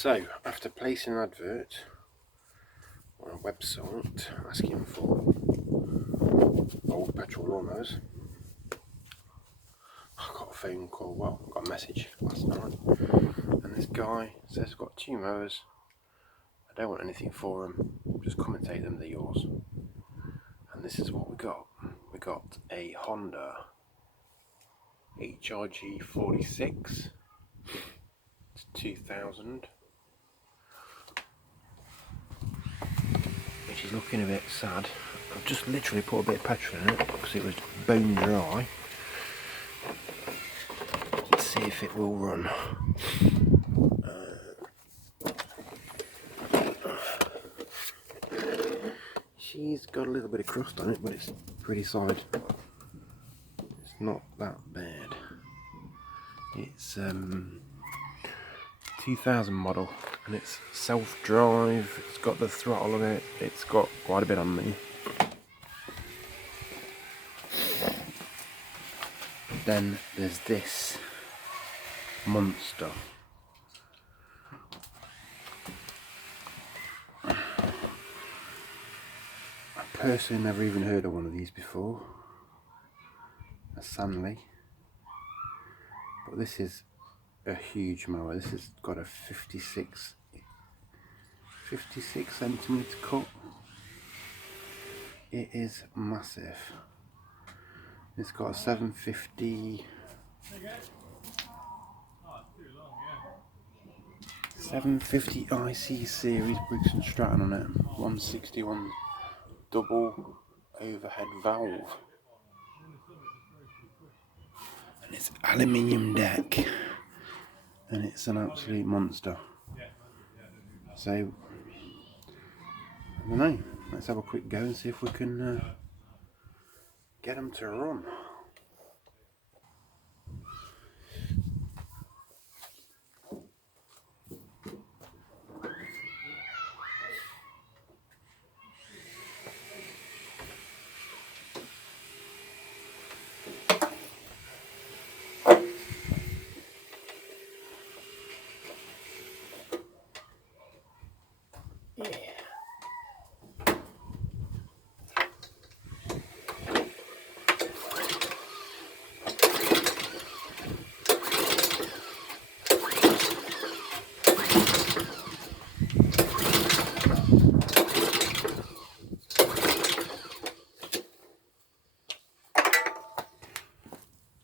So, after placing an advert on a website asking for old petrol lawnmowers, I got a phone call, well, I got a message last night, and this guy says, I've got 2 mowers, I don't want anything for them, just come and take them, they're yours. And this is what we got. We got a Honda HRG 46, it's 2000, which is looking a bit sad. I've just literally put a bit of petrol in it because it was bone dry. Let's see if it will run. She's got a little bit of crust on it, but it's pretty solid. It's not that bad. It's 2000 model, and it's self-drive. It's got the throttle on it. It's got quite a bit on me. Then there's this monster. I personally never even heard of one of these before. A Sanley. But this is a huge mower. This has got a 56 centimetre cut. It is massive. It's got a 750 IC series Briggs and Stratton on it. 161 double overhead valve. And it's aluminium deck. And it's an absolute monster. So, I don't know. Let's have a quick go and see if we can get them to run.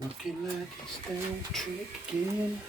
Looking like it's the trick again.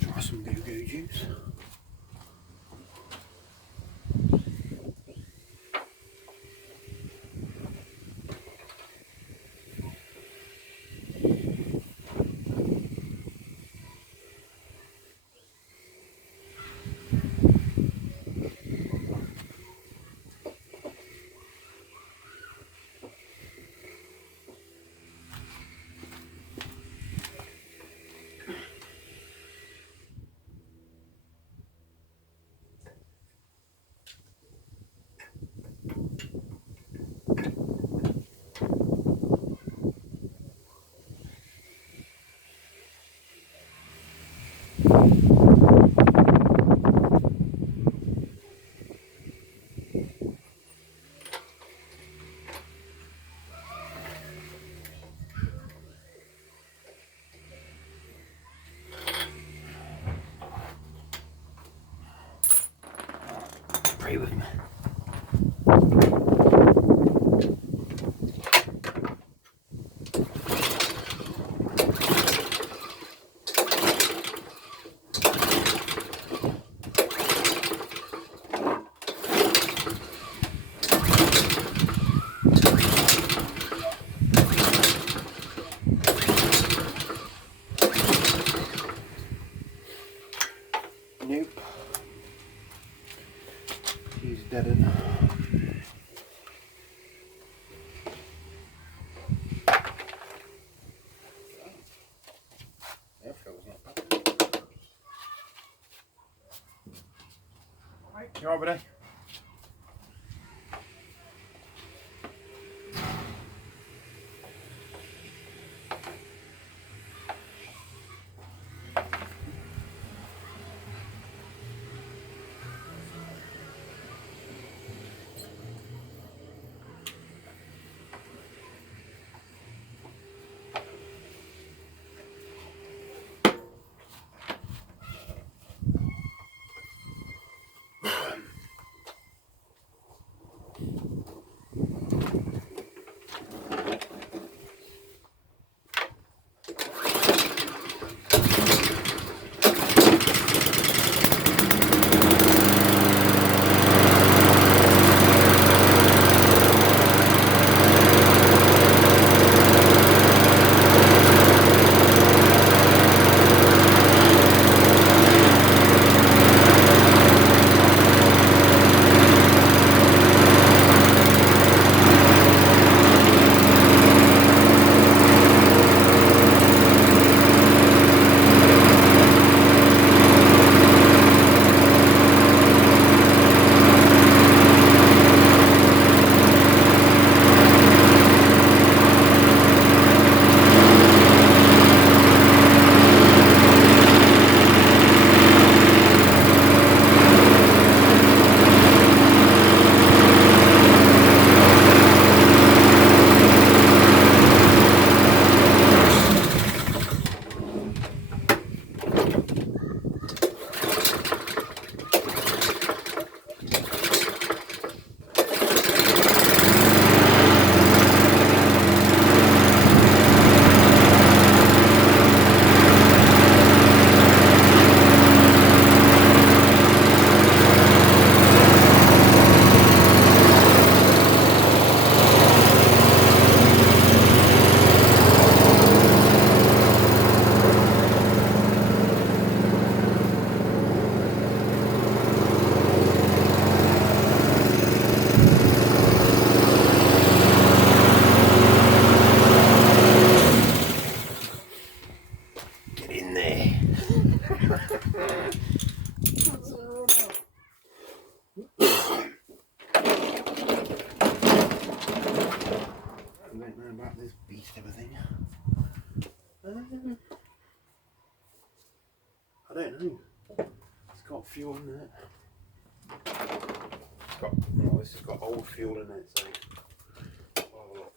Try some go-go juice. Pray with me. Nope. He's dead. You alright, buddy? About this beast everything. I don't know. It's got fuel in it. It's got, well, this has got old fuel in it, so I'll have a look.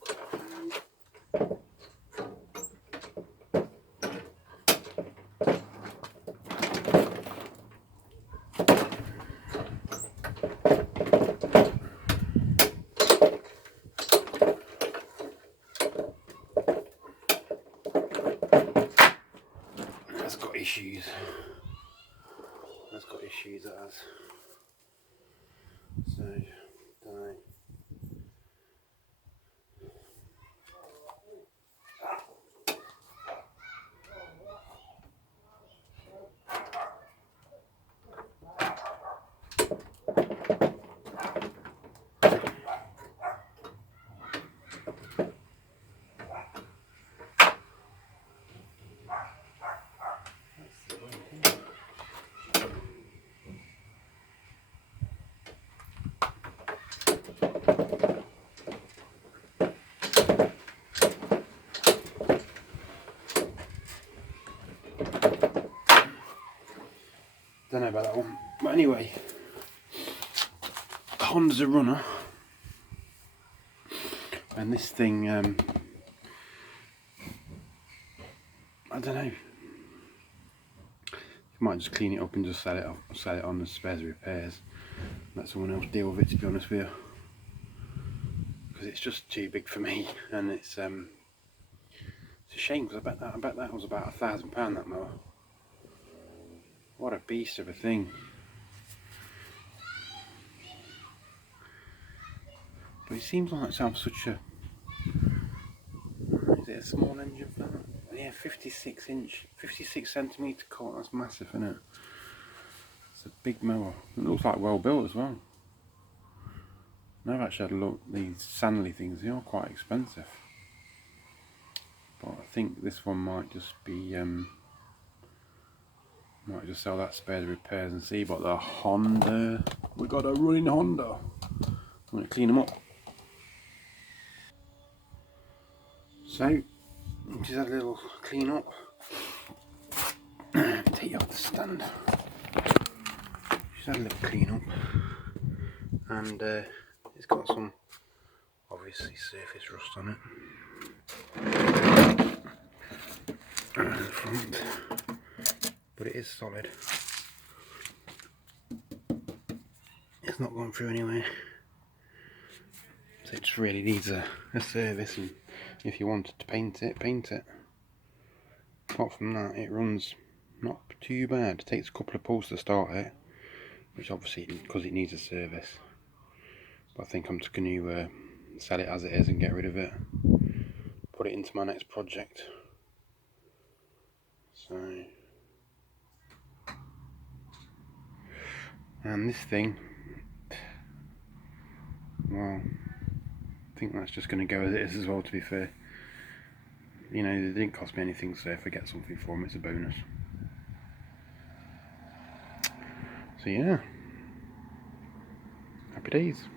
That's got issues. That's got issues, it has. So, don't know. Don't know about that one. But anyway, Honda's a runner. And this thing, I don't know. You might just clean it up and just sell it on the spares repairs. let someone else deal with it, to be honest with you, because it's just too big for me, and it's a shame, because I bet that was about £1,000, that mower. What a beast of a thing. But it seems like it's have such a, is it a small engine for that? Yeah, 56 centimetre cut, that's massive, isn't it? It's a big mower. It looks like well built as well. I've actually had a look, these Sanley things, they are quite expensive. But I think this one might just be, might just sell that, spare the repairs, and see. But the Honda, we got a running Honda. I'm going to clean them up. So, just had a little clean up. Take you off the stand. Just had a little clean up. And it's got some, obviously, surface rust on it. And the front. But it is solid. It's not gone through anywhere. So it just really needs a service, and if you wanted to paint it, paint it. Apart from that, it runs not too bad. It takes a couple of pulls to start it, which obviously, because it needs a service. But I think I'm just going to sell it as it is and get rid of it. Put it into my next project. So, and this thing, well, I think that's just going to go as it is as well, to be fair. You know, it didn't cost me anything, so if I get something for them, it's a bonus. So yeah, happy days.